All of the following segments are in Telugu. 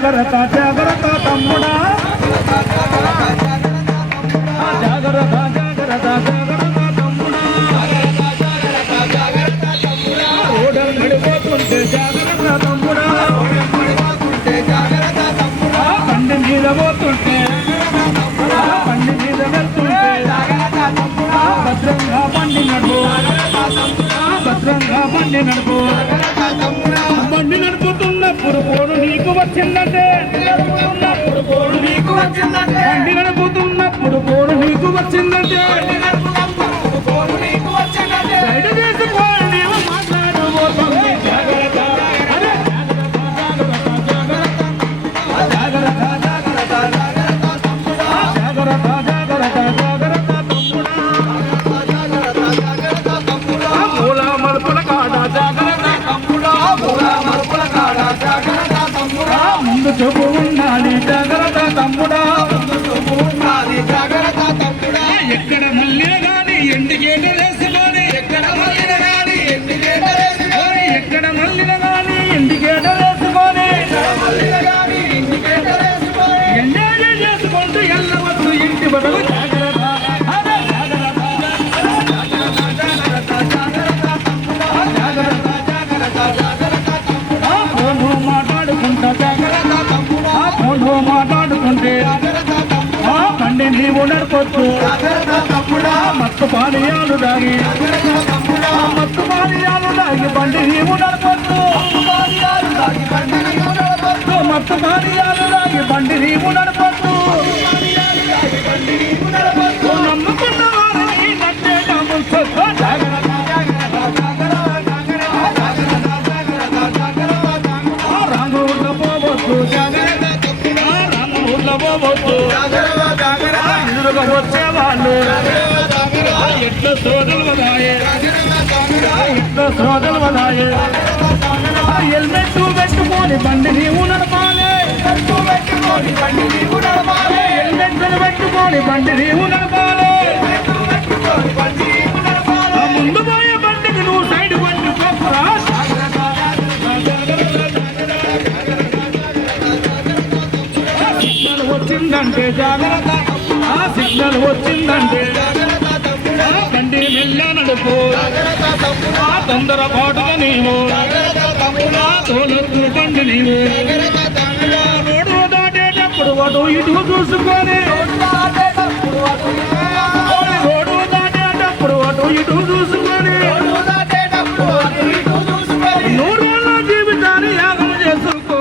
జాగ్రత్త జాగ్రత్త తమ్ముడా జాగ్రత్త జాగ్రత్త జాగ్రత్త తమ్ముడా ఓడలు నడిపోతుంటే జాగ్రత్త తమ్ముడా బండి మీద పోతుంటే బండి మీద వెళ్తుంటే భద్రంగా బండి నడుపు భద్రంగా బండి నడుపు బండి నడుపుతున్నప్పుడు పోడు నీకు వచ్చిందంటే బండి నడుపుతున్నప్పుడు పోడు నీకు వచ్చిందంటే సైడ్ చేసుకోండి మాట్లాడబోతుంది జాగ్రత్త జాగ్రత్త జాగ్రత్త జాగ్రత్త జాగ్రత్త జాగ్రత్త తమ్ముడా మూల మలుపుల కాడ జాగ్రత్త తమ్ముడా మూల మలుపుల కాడ జాగ్రత్త తమ్ముడా ముందు చూపు ఉండాలి జాగ్రత్త తమ్ముడా ముందు చూపు ఉండాలి జాగ్రత్త తమ్ముడా ఎక్కడ మళ్ళీ గాని ఎండిగేట వేసుకొని ఎక్కడ మళ్ళీ గాని ఎండిగేట వేసుకొని ఎక్కడ మళ్ళీ గాని ఎండిగేట వేసుకొని ఎంజాయ్ చేసుకుంటూ వెళ్ళవద్దు ఇంటి బదులు జాగ్రత్త మాట్లాడుకుంటా జాగ్రత్త ఫోన్లో మాట్లాడుకుంటే బండి నీవు నడపొచ్చు మత్తు పానీయాలు దాగి మత్తు పానీయాలు దాగి బండి నీవు నడపొచ్చు మత్తు పానీయాలు దాగి బండి నీవు నడపొచ్చు నమ్ముకున్న వారిని నచ్చేట ముంచొచ్చు జాగ్రత్త రాంగూర్లో పోవద్దు రాంగూర్లో పోవద్దు ఎదురుగా వచ్చేవాళ్ళు ఎట్లా సోదలు వదాయే ఎట్లా సోదలు వదాయే హెల్మెట్ పెట్టుకొని బండి నీవు నడపాలి హెల్మెట్ పెట్టుకొని బండి నీవు నడపాలి ముందు పోయే బండికి నువ్వు సైడ్ బండి కొప్పరా సిగ్నల్ వచ్చిందంటే జాగ్రత్త సిగ్నల్ వచ్చిందంటే బండి మెల్ల నడుపు తొందరపాటుగా నీవు తోలొద్దు బండి నీవు రోడ్డు దాటేటప్పుడు అటు ఇటు చూసుకొని రోడ్డు దాటేటప్పుడు అటు ఇటు చూసుకొని నూరుల జీవితాన్ని యాగం చేసుకో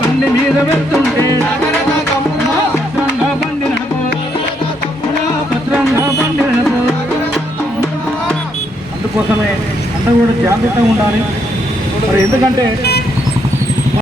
బండి మీద వెళ్తుంటే భద్రంగా బండి నడుపు భద్రంగా బండి నడుపు అందుకోసమే అందరూ కూడా జాగ్రత్తగా ఉండాలి మరి ఎందుకంటే